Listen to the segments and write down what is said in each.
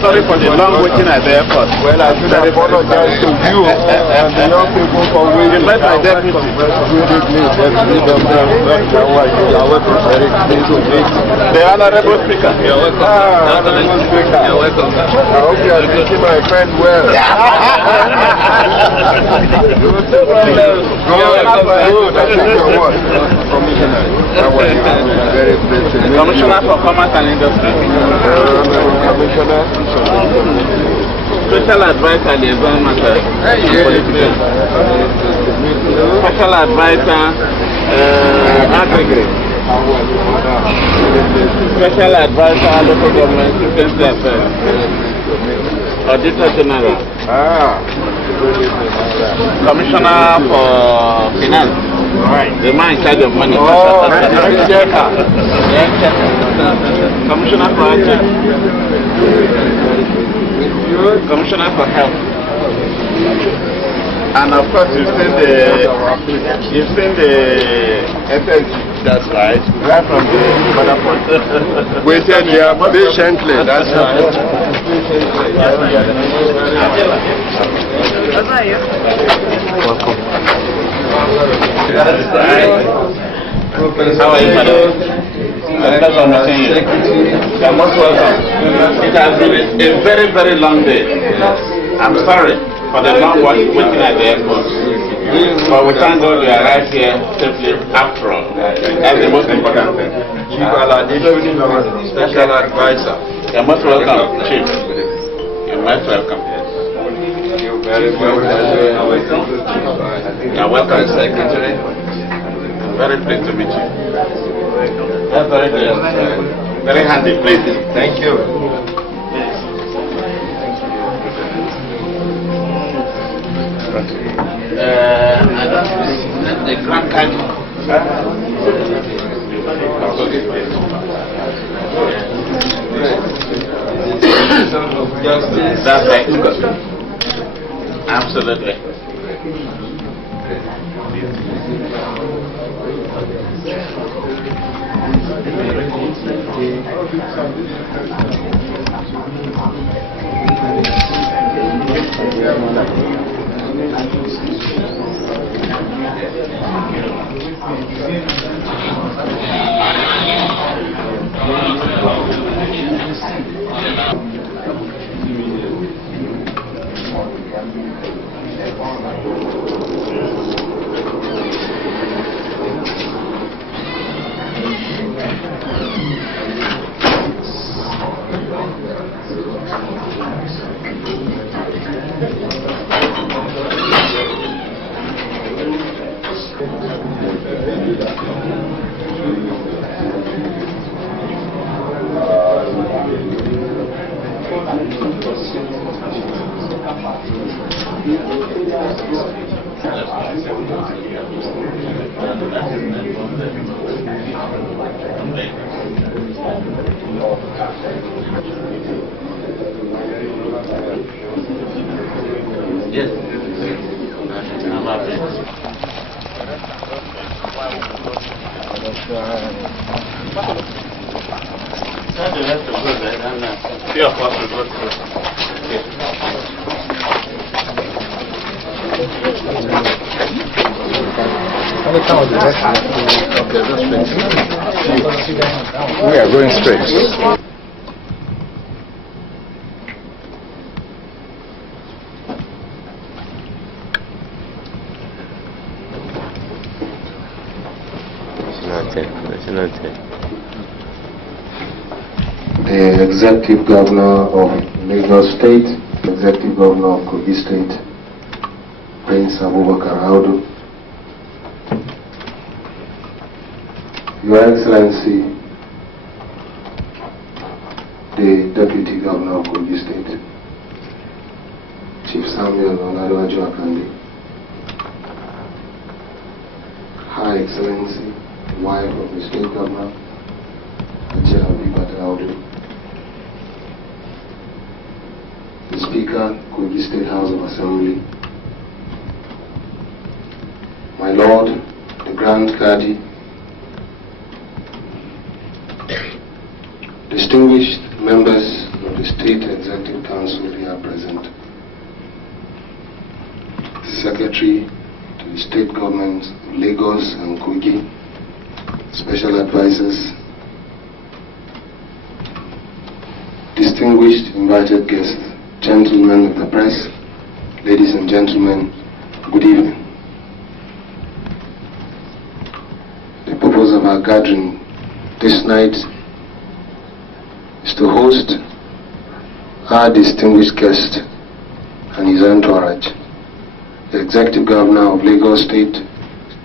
Sorry for the long waiting at the airport. Well, I should apologize to you and the young people for waiting. Let my deputy. The Honorable Speaker. You're welcome. Honorable Speaker. You're welcome. I hope you are treating my friend well. Commissioner. How are you? Very pleased to meet you. Commissioner for Commerce and Industry. Commissioner. Special Advisor Liaison Matter. Special Advisor Aggregate. Special Advisor Local Government Security Affairs. Auditor General. Commissioner for Finance. The man in charge of money. Commissioner for Agriculture. Commissioner for Health. And of course you've seen the SSG. That's right. Right from the mother. Waited here patiently. That's right. Welcome. How are you, madam? You're most welcome. It has been a very, very long day. I'm sorry for the long waiting at the airport. But we thank God we arrived here safely after all. That's the most important thing. Special advisor. You're most welcome, Chief. You're most welcome. You're very welcome. You're welcome, Secretary. I'm very pleased to meet you. That's very good. Very handy, please. Thank you. The Grand Canyon. That's right. Absolutely. Yes. We are going straight. The Executive Governor of Lagos State, Executive Governor of Kogi State, Prince Abubakar Audu, Your Excellency, the Deputy Governor of Kogi State, Chief Samuel Onadoajo Akande, High Excellency, wife of the State Governor, Speaker, Kogi State House of Assembly, my Lord, the Grand Kadi, distinguished members of the State Executive Council here present, Secretary to the State Government of Lagos and Kogi, Special Advisors, distinguished invited guests, gentlemen of the press, ladies and gentlemen, good evening. The purpose of our gathering this night is to host our distinguished guest and his entourage, the Executive Governor of Lagos State,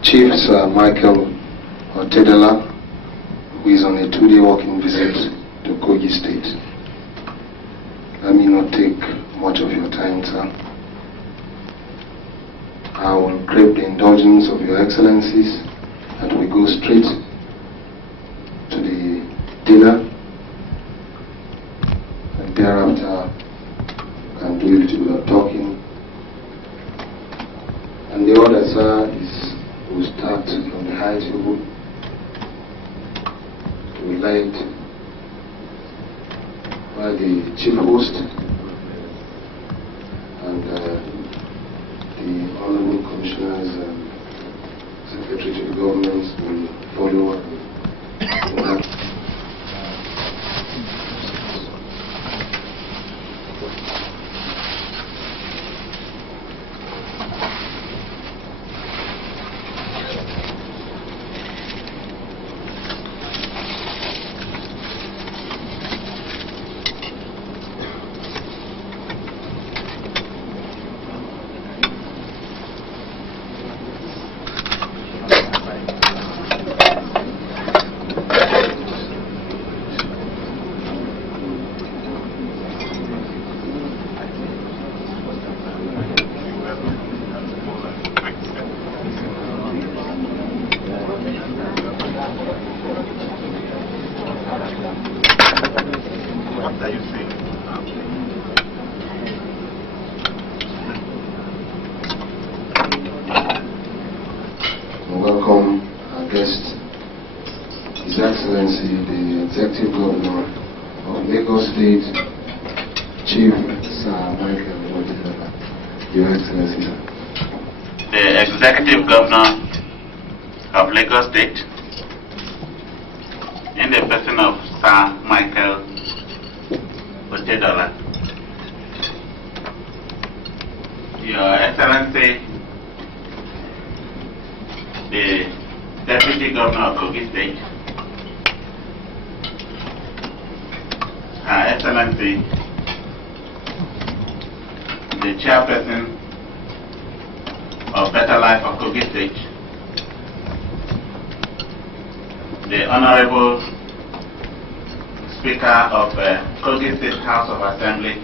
Chief Sir Mick Otedola, who is on a 2-day walking visit to Kogi State. Let me not take much of your time, sir. I will crave the indulgence of your excellencies and we go straight to the dinner, and thereafter can do a little bit of talking. And the order, sir, is we'll start from the high table. We light by the chief host and the honorable commissioners and secretary to the government will follow up. Welcome our guest, His Excellency, the Executive Governor of Lagos State, Chief Sir Mick Otedola. Your Excellency, sir. The Executive Governor of Lagos State, in the person of Sir Mick Otedola. Your Excellency, the Deputy Governor of Kogi State, Her Excellency, the Chairperson of Better Life of Kogi State, the Honorable Speaker of Kogi State House of Assembly,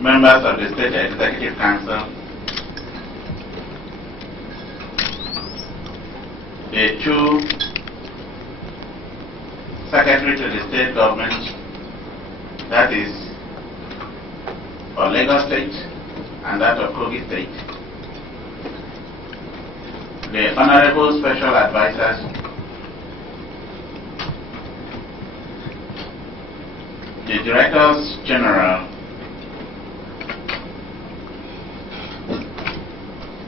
members of the State Executive Council, the two Secretary to the State Government, that is for Lagos State and that of Kogi State, the Honorable Special Advisors, the Directors General,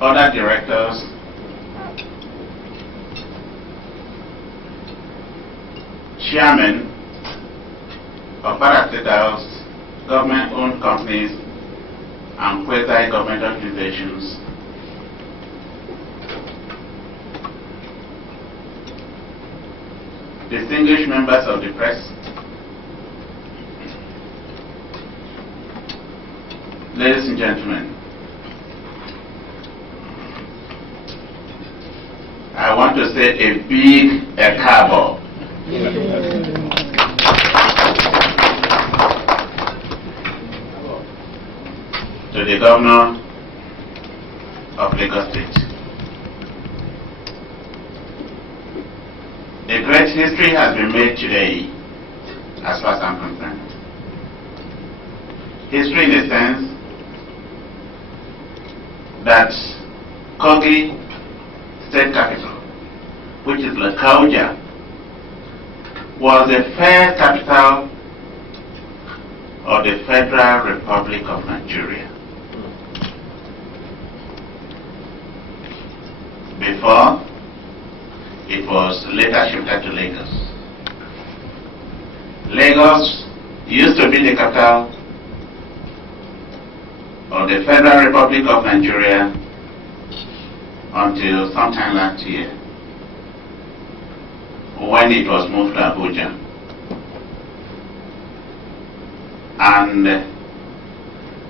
other directors, Chairman of parastatals, government-owned companies, and quasi-government organizations, distinguished members of the press, ladies and gentlemen, I want to say a big ekabo to the Governor of Lagos State. A great history has been made today as far as I'm concerned. History in the sense that Kogi state capital, which is Kogi, was the first capital of the Federal Republic of Nigeria. Before, it was later shifted to Lagos. Lagos used to be the capital of the Federal Republic of Nigeria until sometime last year, when it was moved to Abuja. And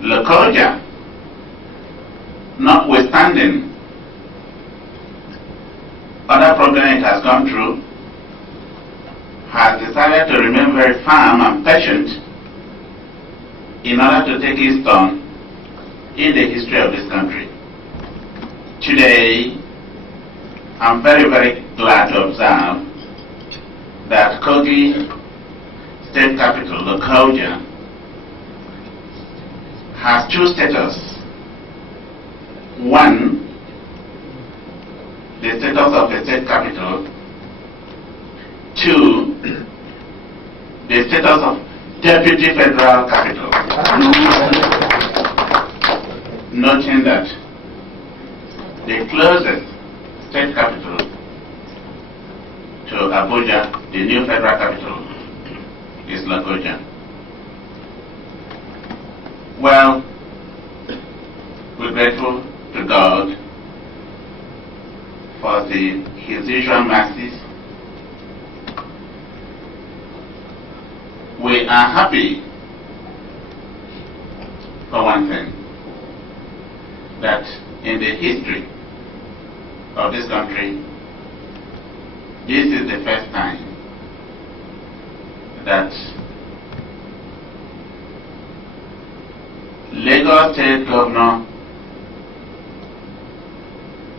Lokoja, notwithstanding other problems it has gone through, has decided to remain very firm and patient in order to take its turn in the history of this country. Today, I'm very, very glad to observe that Kogi state capital, Lokoja, has two status. One, the status of the state capital. Two, the status of deputy federal capital. Noting that the closest state capital to Abuja, the new federal capital, is Lokoja. Well, we're grateful to God for His usual mercies. We are happy, for one thing, that in the history of this country, this is the first time that Lagos State Governor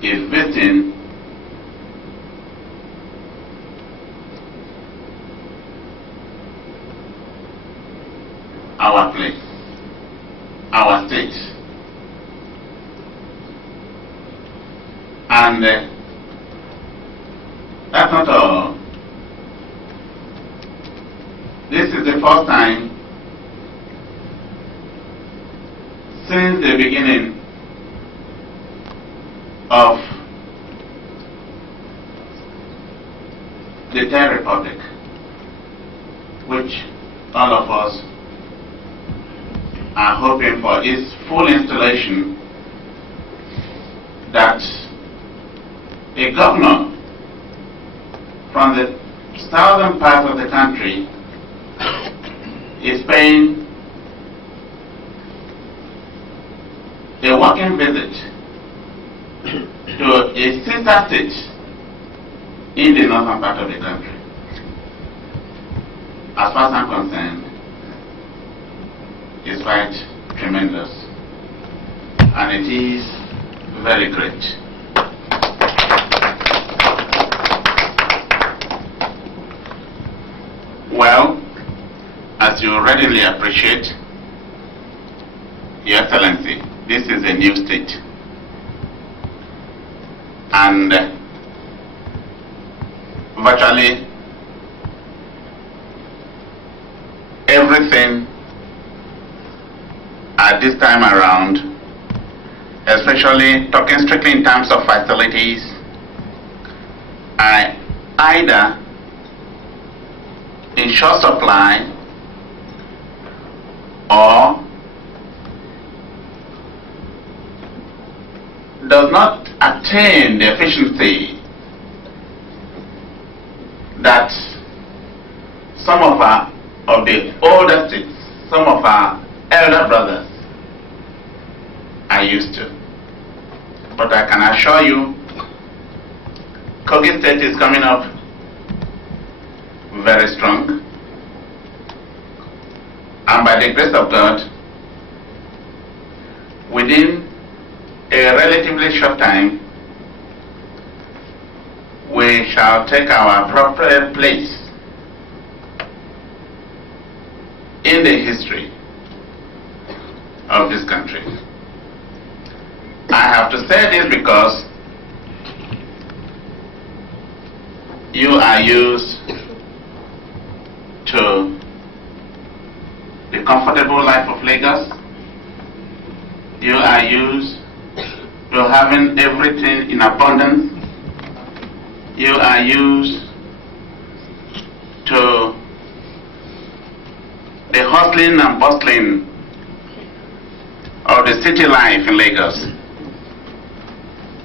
is visiting our place, our state. And that's not all. This is the first time since the beginning of the Third Republic, which all of us are hoping for its full installation, that a governor from the southern part of the country is paying a working visit to a sister state in the northern part of the country. As far as I'm concerned, is quite tremendous, and it is very great. Well, as you readily appreciate, Your Excellency, this is a new state, and virtually everything at this time around, especially talking strictly in terms of facilities, are either in short supply or does not attain the efficiency that some of the older states, some of our elder brothers are used to. But I can assure you, Kogi State is coming up very strong, and by the grace of God, within a relatively short time, we shall take our appropriate place in the history of this country. I have to say this because you are used to the comfortable life of Lagos. You are used to having everything in abundance. You are used to the hustling and bustling of the city life in Lagos.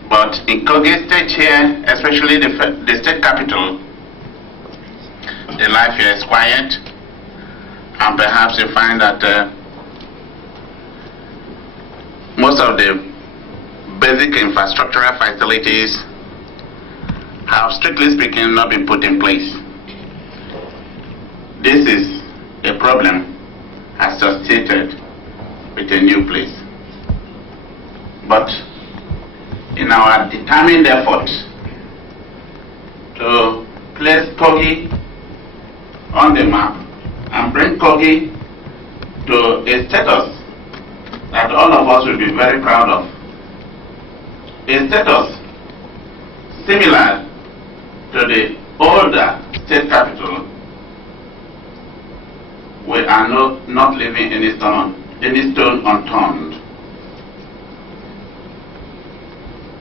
But in Kogi State here, especially the state capital, the life here is quiet, and perhaps you find that most of the basic infrastructural facilities have, strictly speaking, not been put in place. This is a problem associated with a new place. But in our determined effort to place Kogi on the map and bring Kogi to a status that all of us will be very proud of, a status similar to the older state capital, we are not leaving any stone unturned.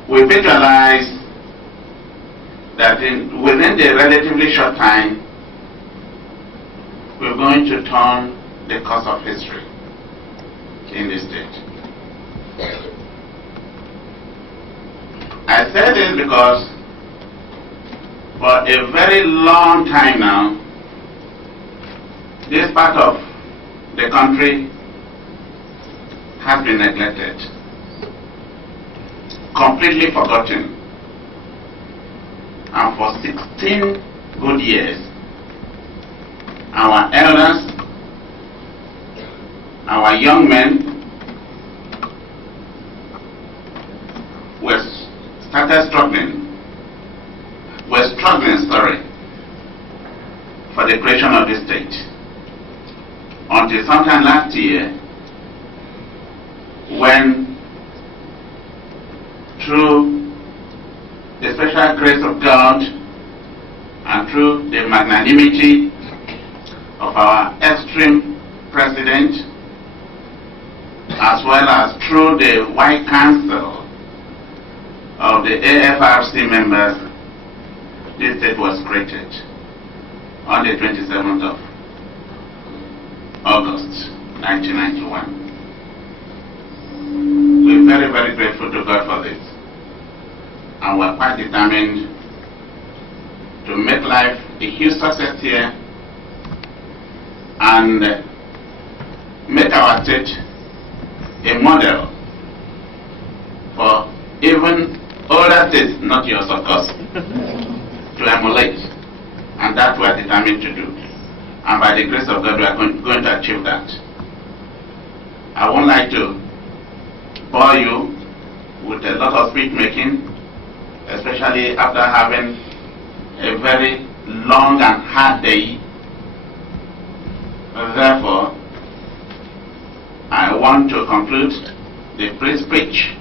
We visualize that within the relatively short time, we're going to turn the course of history in this state. I say this because for a very long time now, this part of the country has been neglected, completely forgotten. And for 16 good years, our elders, our young men were struggling for the creation of this state. Until sometime last year, when through the special grace of God and through the magnanimity of our extreme president, as well as through the White Council of the AFRC members, this state was created on the 27th of August 1991. We're very, very grateful to God for this. And we're quite determined to make life a huge success here and make our state a model for even older states, not yours of course, to emulate. And that we are determined to do. And by the grace of God, we are going to achieve that. I won't like to bore you with a lot of speech making, especially after having a very long and hard day. Therefore, I want to conclude the pre-speech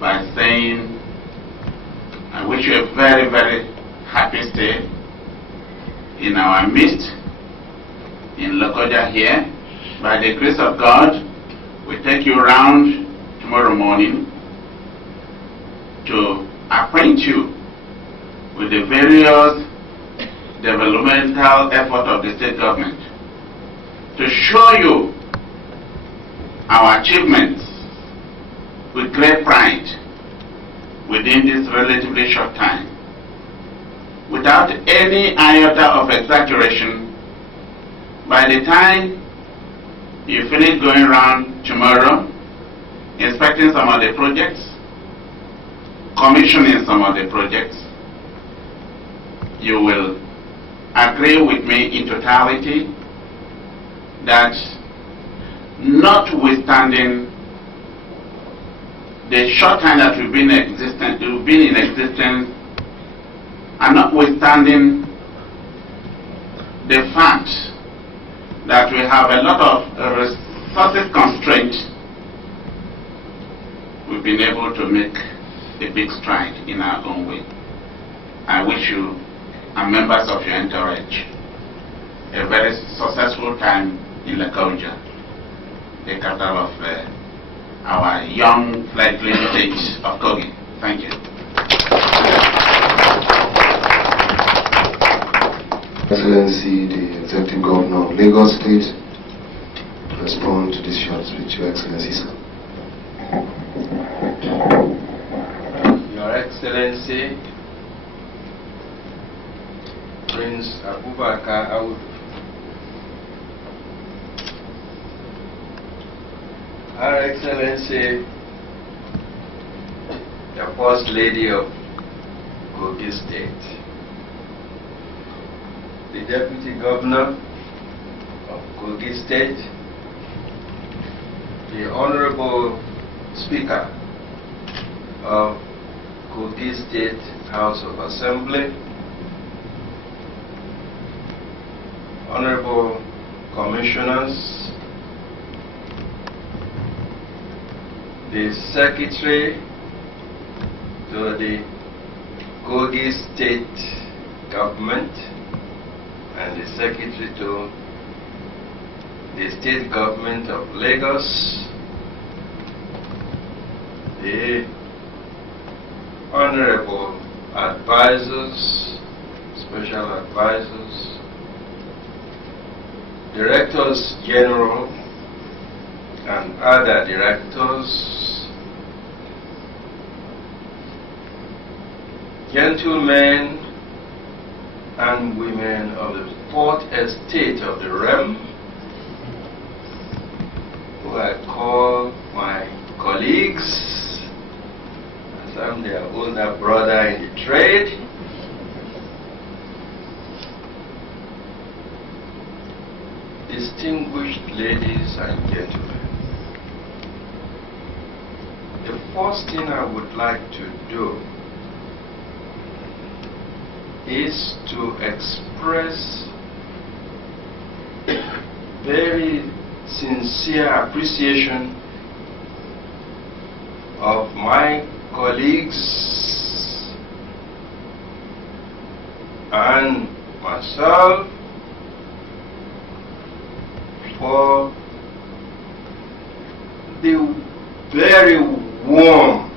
by saying I wish you a very, very happy stay in our midst, in Lokoja here. By the grace of God, we take you around tomorrow morning to acquaint you with the various developmental efforts of the state government, to show you our achievements with great pride within this relatively short time, without any iota of exaggeration. By the time you finish going around tomorrow, inspecting some of the projects, commissioning some of the projects, you will agree with me in totality that notwithstanding the short time that we've been in existence, and notwithstanding the fact that we have a lot of resources constraints, we've been able to make a big stride in our own way. I wish you and members of your entourage a very successful time in Kogi, the capital of our young fledgling state of Kogi. Thank you. Excellency, the Executive Governor of Lagos State, respond to this short speech, Your Excellency, sir. Your Excellency, Prince Abubakar Audu, Her Excellency, the First Lady of Kogi State, the Deputy Governor of Kogi State, the Honorable Speaker of Kogi State House of Assembly, Honorable Commissioners, the Secretary to the Kogi State Government, and the Secretary to the State Government of Lagos, the Honorable Advisors, Special Advisors, Directors General, and other directors, gentlemen and women of the Fourth Estate of the realm, who I call my colleagues, as I'm their older brother in the trade, distinguished ladies and gentlemen. The first thing I would like to do is to express very sincere appreciation of my colleagues and myself for the very warm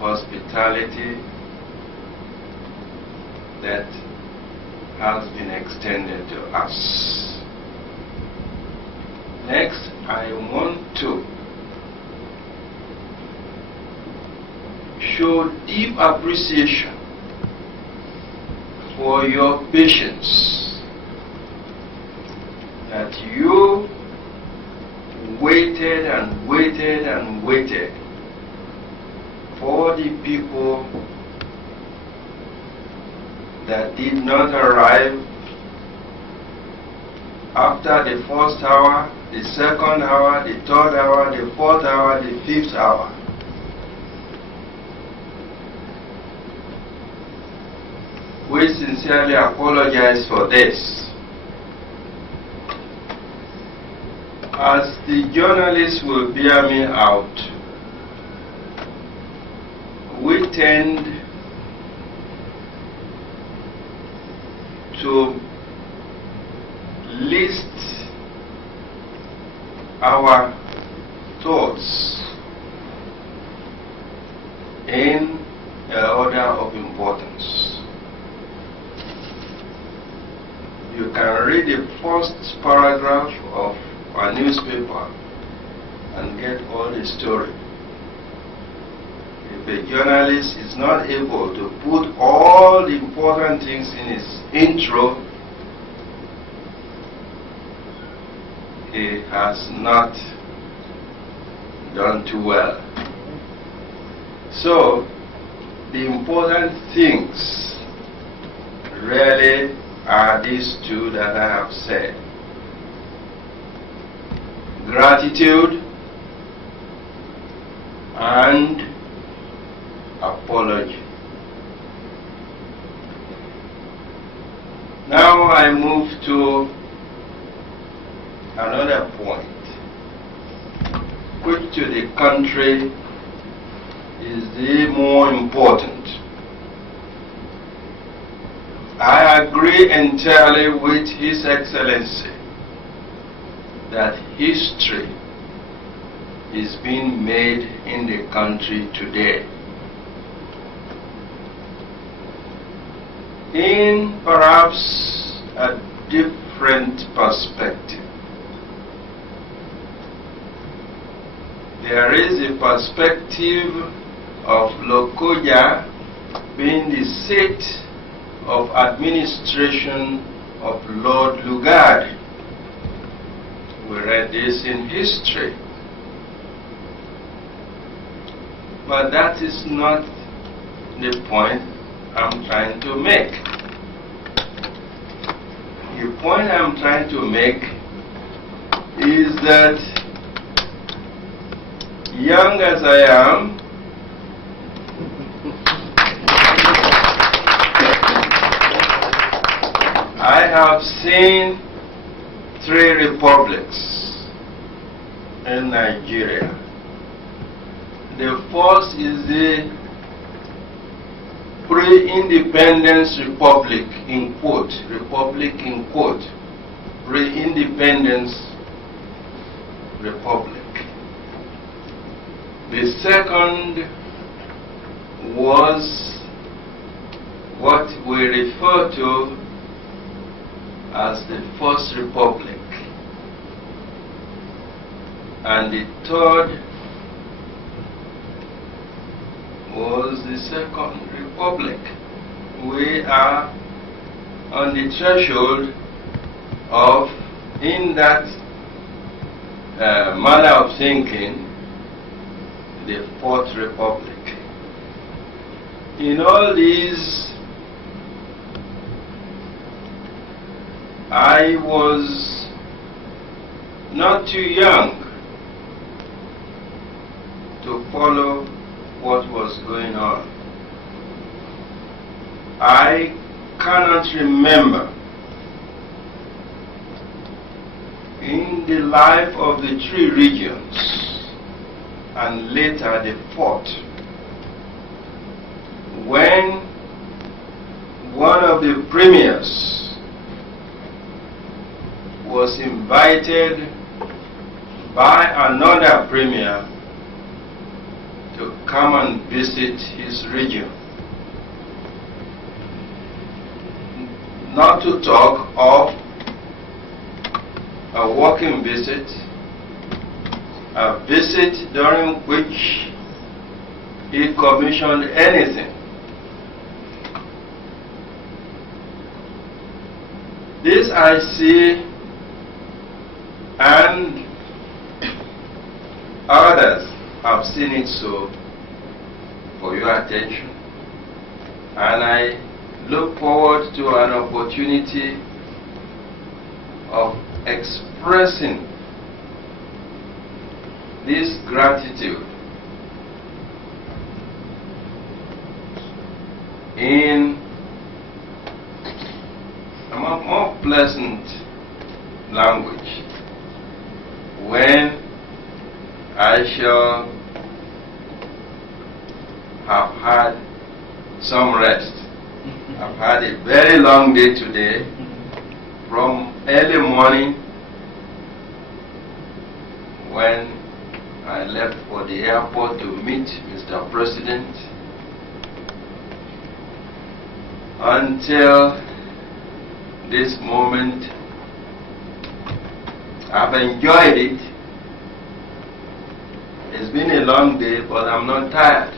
hospitality that has been extended to us. Next, I want to show deep appreciation for your patience, that you waited and waited and waited for the people that did not arrive after the first hour, the second hour, the third hour, the fourth hour, the fifth hour. We sincerely apologize for this. As the journalists will bear me out, we tend to list our thoughts in order of importance. You can read the first paragraph of our newspaper and get all the story. If a journalist is not able to put all the important things in his intro, he has not done too well. So, the important things really are these two that I have said: gratitude and apology. Now I move to another point, which to the country is the more important. I agree entirely with His Excellency that history is being made in the country today. In perhaps a different perspective. There is a perspective of Lokoja being the seat of administration of Lord Lugard. We read this in history. But that is not the point I'm trying to make. The point I'm trying to make is that, young as I am, I have seen 3 republics in Nigeria. The first is the pre-independence republic, in quote, pre-independence republic. The second was what we refer to as the First Republic. And the third was the Second Republic. We are on the threshold of, in that manner of thinking, the Fourth Republic. In all these, I was not too young to follow what was going on. I cannot remember in the life of the 3 regions and later the 4th, when one of the premiers was invited by another premier to come and visit his region. Not to talk of a walking visit, a visit during which he commissioned anything. This I see, and others have seen it so, for your attention. And I look forward to an opportunity of expressing this gratitude in a more pleasant language when I shall have had some rest. I've had a very long day today, from early morning when I left for the airport to meet Mr. President until this moment. I've enjoyed it. It's been a long day, but I'm not tired.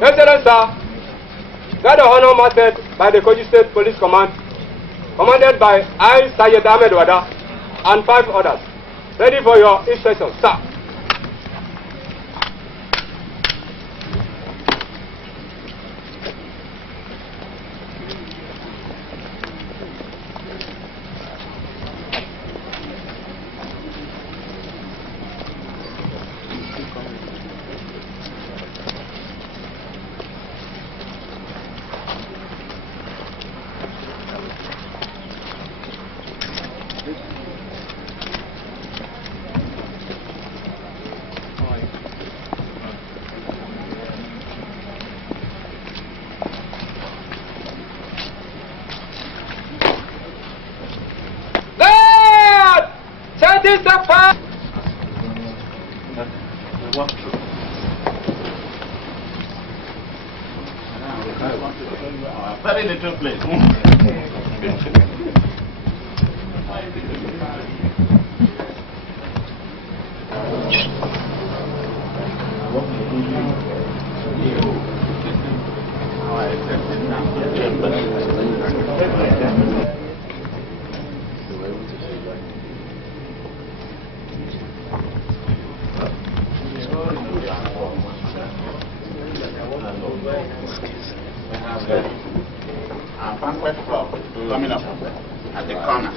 Excellent, sir. Guard of honor marched by the Kogi State Police Command, commanded by I. Sayed Ahmed Wada, and 5 others. Ready for your instructions, sir. This up. Very little place. Banquet floor coming up at the corner.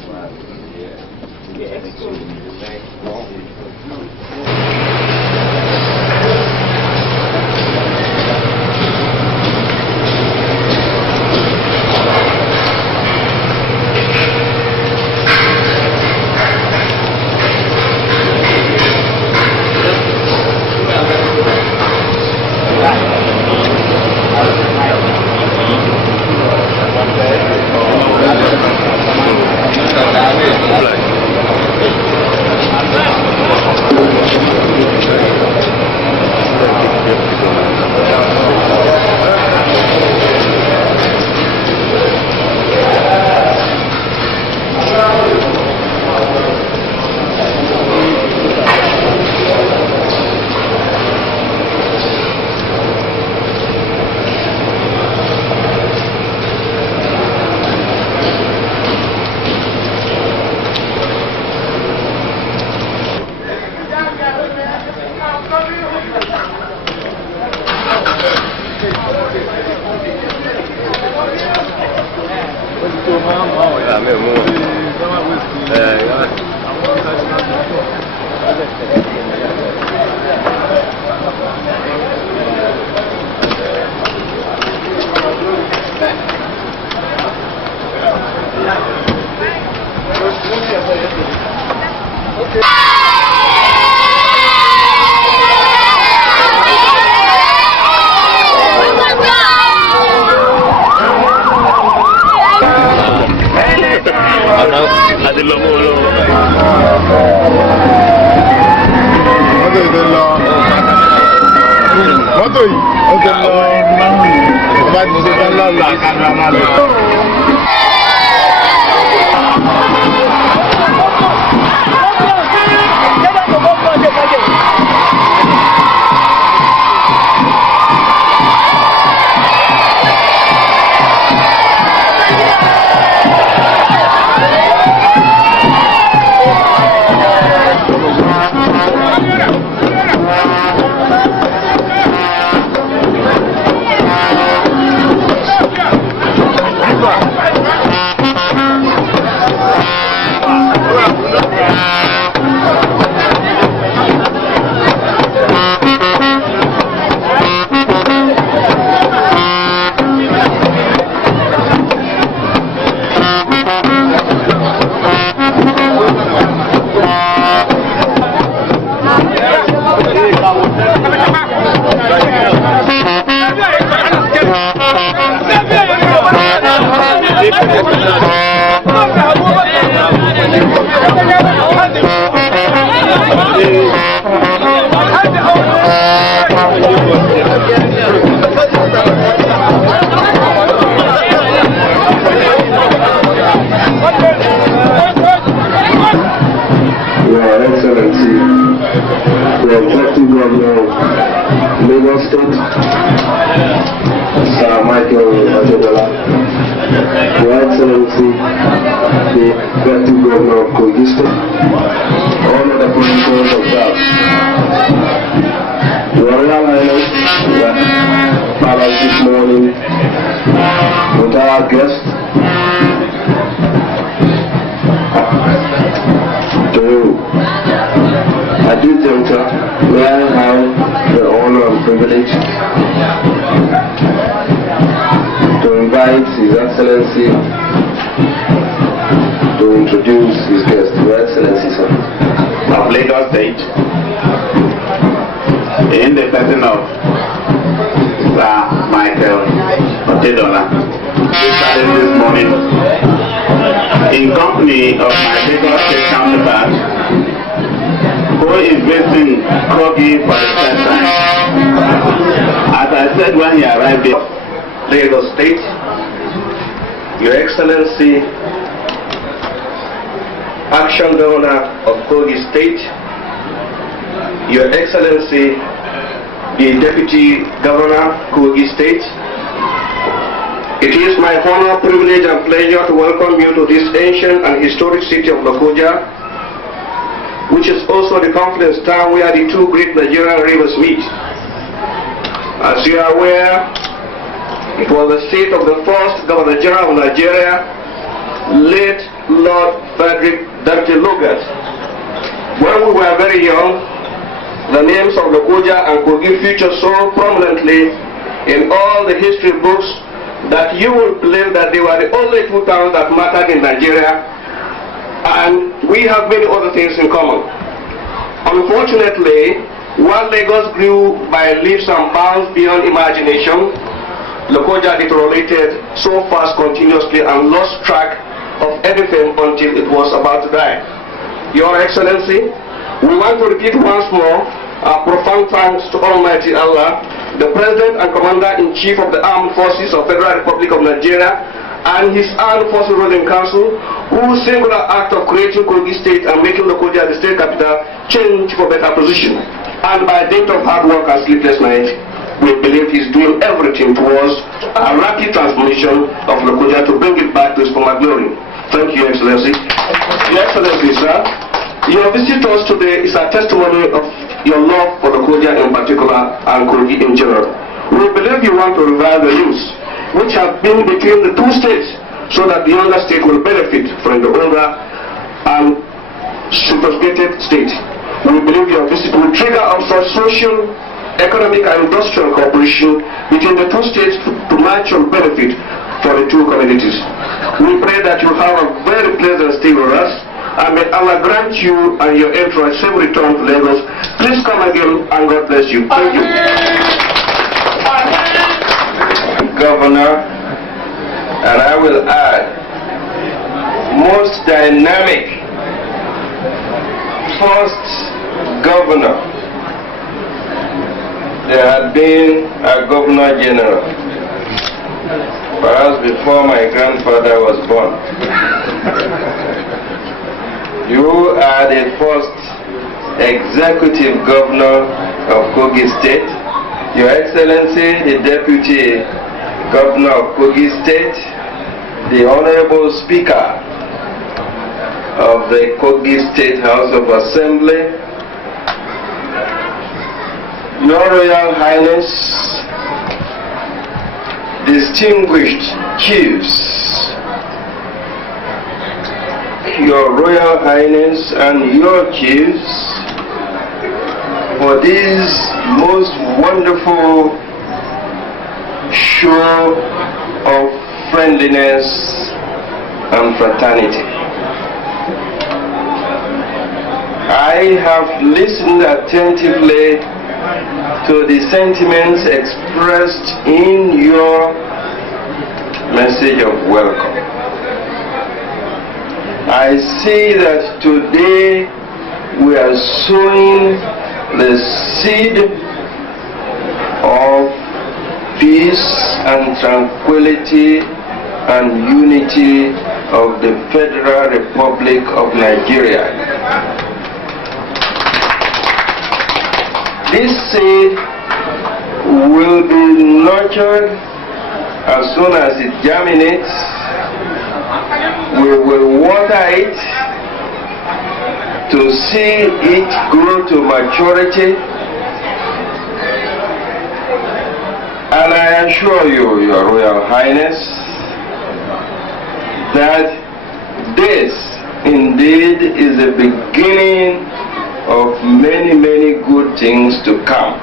Your Excellency, the Executive Governor of Lagos State, Sir Mick Otedola, Your Excellency, the Executive Governor of Kogi State, all other protocols observed. Your Royal Highness, we are gathered this morning with our guests at this juncture, may I have the honor and privilege to invite His Excellency to introduce his guest. Your Excellency, sir. Of Lagos State, in the person of Sir Mick Otedola, we started this morning in company of my Lagos State counterpart, who is based in Kogi for the first time. As I said when he arrived here, Lagos State, Your Excellency, Action Governor of Kogi State, Your Excellency, the Deputy Governor, Kogi State, it is my honor, privilege and pleasure to welcome you to this ancient and historic city of Lokoja, which is also the confluence town where the two great Nigerian rivers meet. As you are aware, it was the seat of the first Governor General of Nigeria, late Lord Frederick W. Lugard. When we were very young, the names of Lokoja and Kogi feature so prominently in all the history books that you will believe that they were the only two towns that mattered in Nigeria, and we have many other things in common. Unfortunately, while Lagos grew by leaps and bounds beyond imagination, Lokoja deteriorated so fast continuously and lost track of everything until it was about to die. Your Excellency, we want to repeat once more our profound thanks to Almighty Allah, the President and Commander-in-Chief of the Armed Forces of Federal Republic of Nigeria, and his Armed Forces Ruling Council, whose singular act of creating Kogi State and making Lokoja the state capital changed for better position. And by dint of hard work and sleepless nights, we believe he's doing everything towards a rapid transformation of Lokoja to bring it back to its former glory. Thank you, Your Excellency. Your Excellency, sir, your visit to us today is a testimony of your love for Lokoja in particular and Kogi in general. We believe you want to revive the links which have been between the two states so that the younger state will benefit from the older and sophisticated state. We believe your visit will trigger also social, economic and industrial cooperation between the two states to mutual benefit for the two communities. We pray that you have a very pleasant stay with us, and may Allah grant you and your entourage safe return to Lagos. Please come again and God bless you. Thank you. Governor, and I will add, most dynamic first governor. There had been a Governor General, perhaps before my grandfather was born. You are the first executive governor of Kogi State. Your Excellency, the Deputy Governor of Kogi State, the Honorable Speaker of the Kogi State House of Assembly, Your Royal Highness, distinguished chiefs, Your Royal Highness and your chiefs, for this most wonderful show of friendliness and fraternity. I have listened attentively to the sentiments expressed in your message of welcome. I see that today we are sowing the seed of peace and tranquility and unity of the Federal Republic of Nigeria. This seed will be nurtured as soon as it germinates. We will water it to see it grow to maturity. And I assure you, Your Royal Highness, that this indeed is the beginning of many, many good things to come.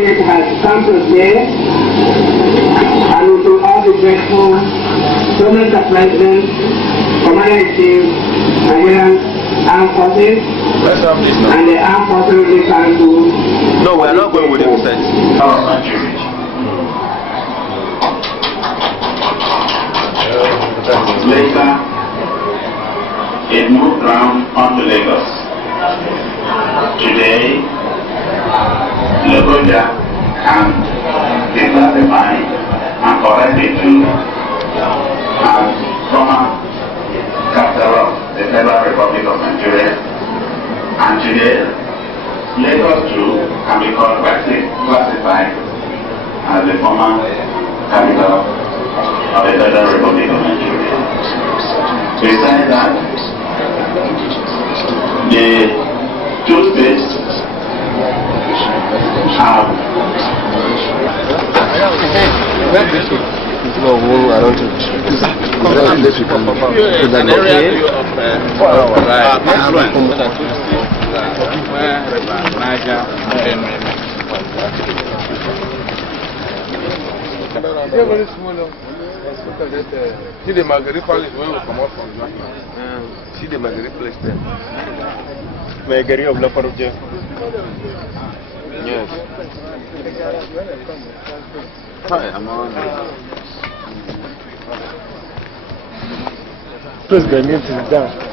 It has come to stay, and we should all be grateful to Mr. President, Commander-in-Chief, Nigerian Armed Forces, and the Armed Forces Council. No, we are not going with him, sir. Later, it moved round onto Lagos. Today, Logoja can be classified and corrected to as former capital of the Federal Republic of Nigeria. And today, Lagos too can be correctly classified as the former capital of the Federal Republic of Nigeria. Besides that, the two states have see the Marguerite Palace where we come out from. See the Marguerite Place there. Marguerite of La Farouche. Yes. Hi, I'm on. President is down.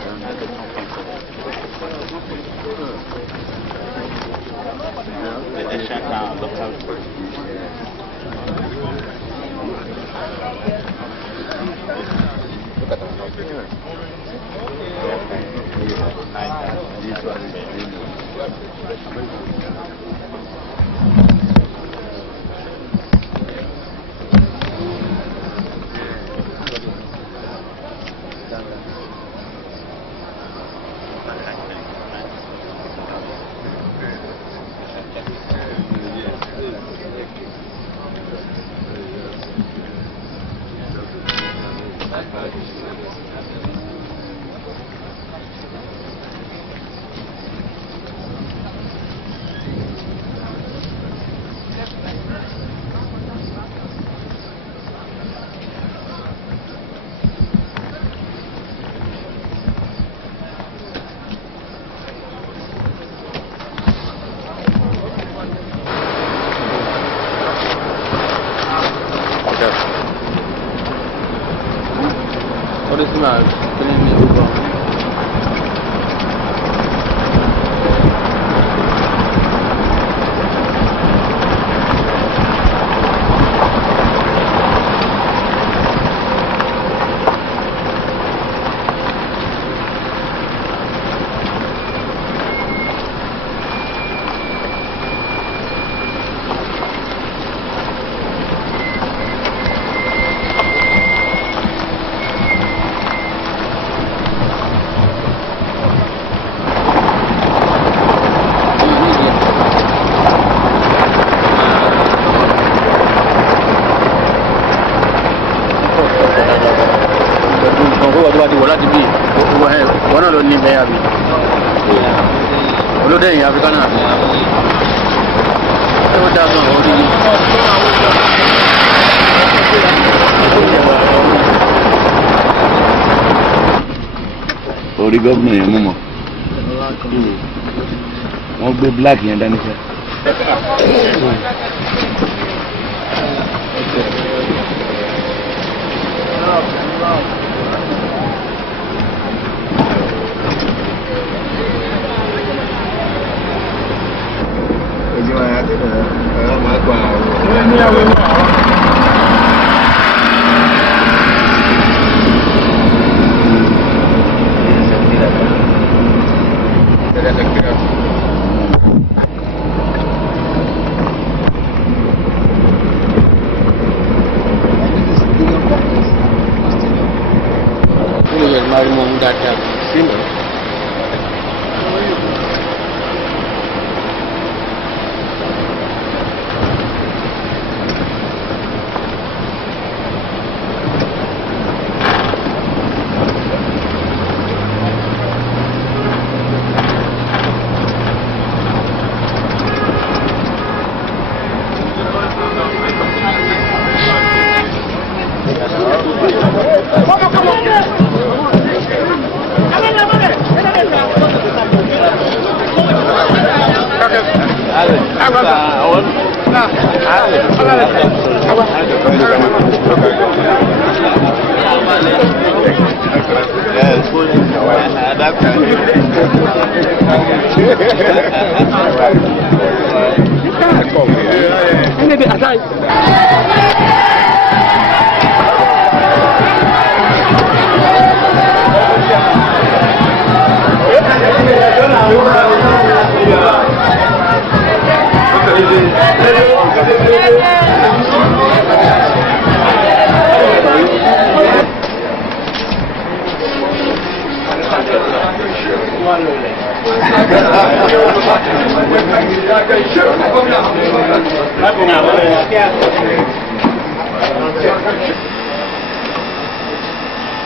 What is the matter? Bring me over. Orí gómìnà yẹn mú mọ́ wọ́n gbé black yẹn dání sẹ́.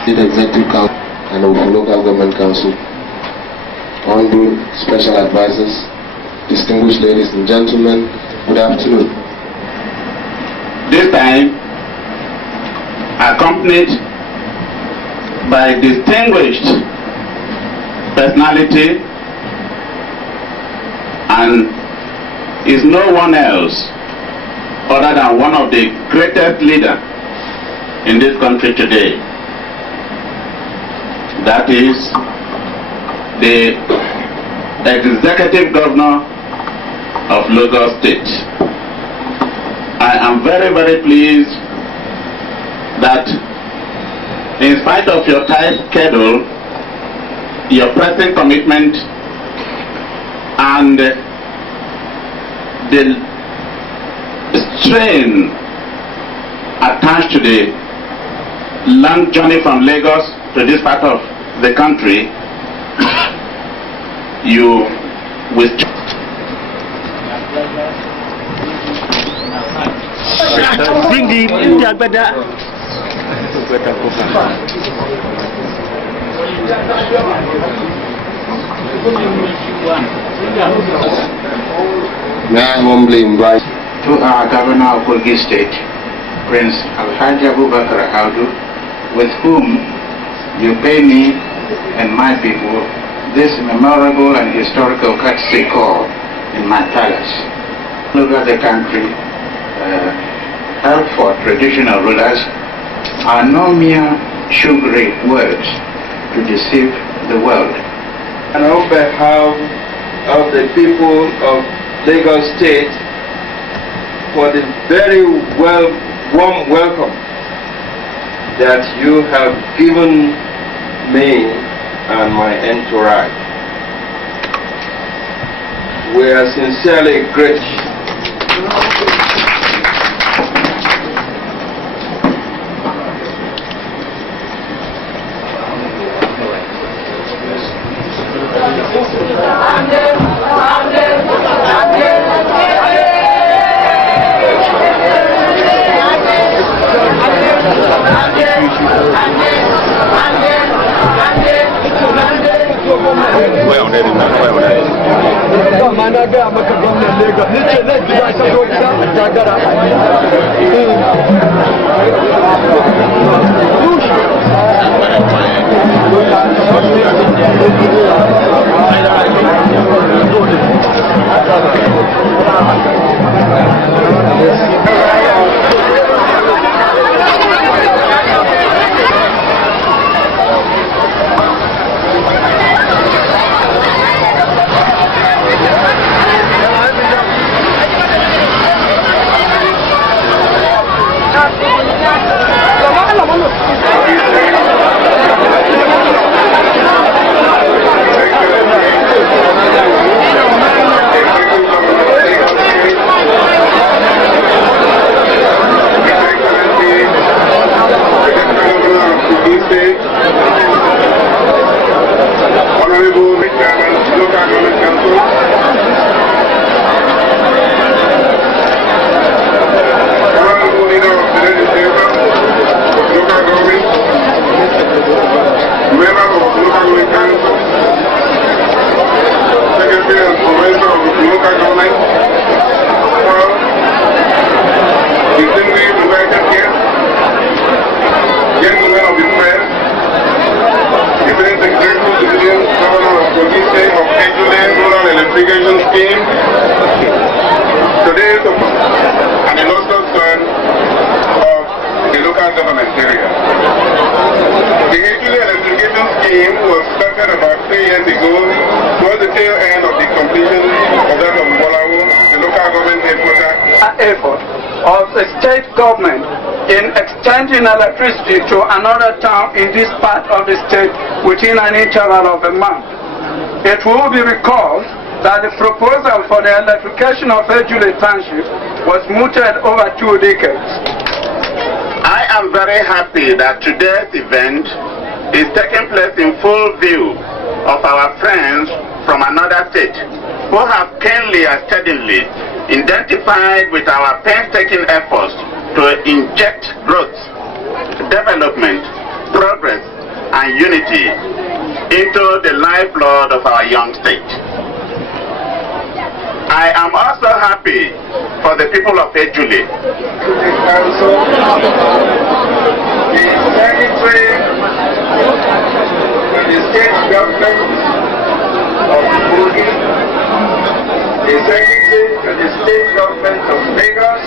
The Executive Council and of Local Government Council, Honorable Special Advisors, distinguished ladies and gentlemen, good afternoon. This time, accompanied by distinguished personality, and is no one else other than one of the greatest leaders in this country today. that is the Executive Governor of Lagos State. I am very, very pleased that in spite of your tight schedule, your pressing commitment and the strain attached to the long journey from Lagos to this part of the country, you will bring the agbada. May I humbly invite to our Governor of Kogi State, Prince Alhaji Abubakar Audu, with whom you pay me and my people this memorable and historical courtesy call in my palace. All over the country, help for traditional rulers are no mere sugary words to deceive the world. And on behalf of the people of Lagos State, for the very warm welcome that you have given me and my entourage. We are sincerely grateful. Electricity to another town in this part of the state within an interval of a month. It will be recalled that the proposal for the electrification of Ejule Township was mooted over 2 decades. I am very happy that today's event is taking place in full view of our friends from another state who have keenly and steadily identified with our painstaking efforts to inject growth, development, progress, and unity into the lifeblood of our young state. I am also happy for the people of Ejule. The council, the secretary, and the state government of Kogi, the secretary and the state government of Lagos,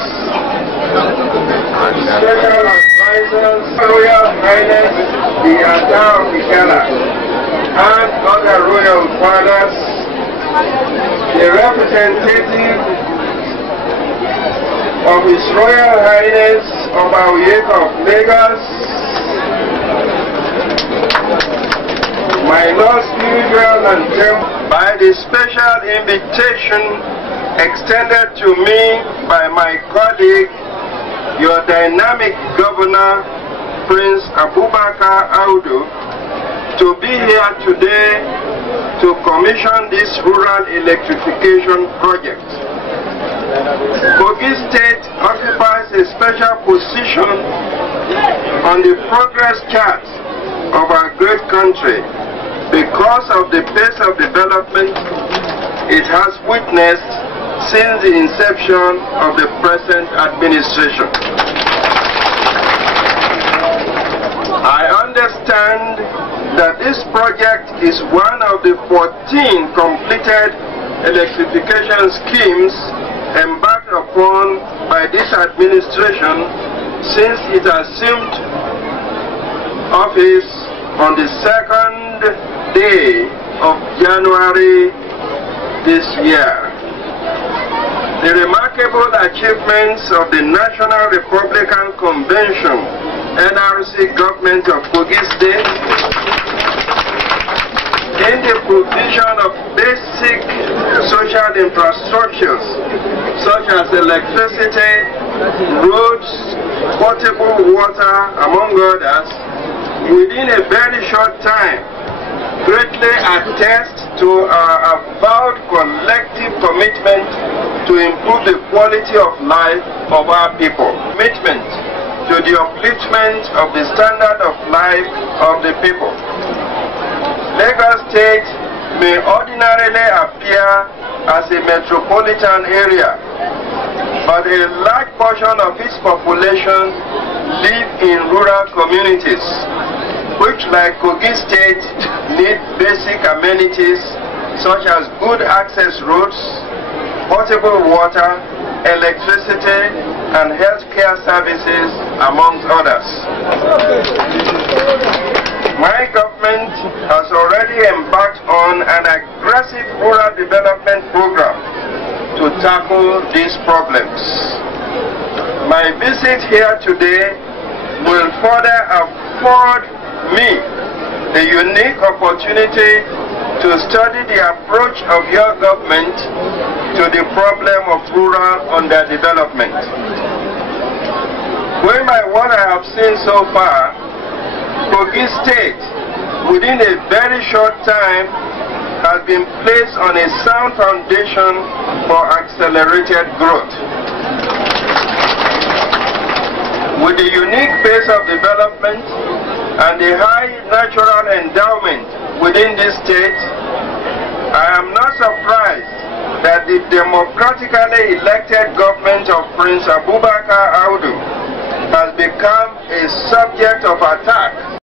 special advisors, Royal Highness, the Ada of the Ghana. and other royal fathers, the representative of His Royal Highness Oba of Lagos, my Lord Spiritual and Temple, by the special invitation extended to me by my colleague, your dynamic governor, Prince Abubakar Audu, to be here today to commission this rural electrification project. Kogi State occupies a special position on the progress chart of our great country because of the pace of development it has witnessed since the inception of the present administration. I understand that this project is one of the 14 completed electrification schemes embarked upon by this administration since it assumed office on the 2nd day of January this year. The remarkable achievements of the National Republican Convention, NRC government of Kogi State, in the provision of basic social infrastructures such as electricity, roads, potable water, among others, within a very short time, greatly attest to our avowed collective commitment to improve the quality of life of our people. Commitment to the upliftment of the standard of life of the people. Lagos State may ordinarily appear as a metropolitan area, but a large portion of its population live in rural communities, which, like Kogi State, need basic amenities such as good access roads, potable water, electricity, and healthcare services, amongst others. My government has already embarked on an aggressive rural development program to tackle these problems. My visit here today will further afford me the unique opportunity to study the approach of your government to the problem of rural underdevelopment. Going by what I have seen so far, Kogi State, within a very short time, has been placed on a sound foundation for accelerated growth. With the unique pace of development and the high natural endowment within this state, I am not surprised that the democratically elected government of Prince Abubakar Audu has become a subject of attack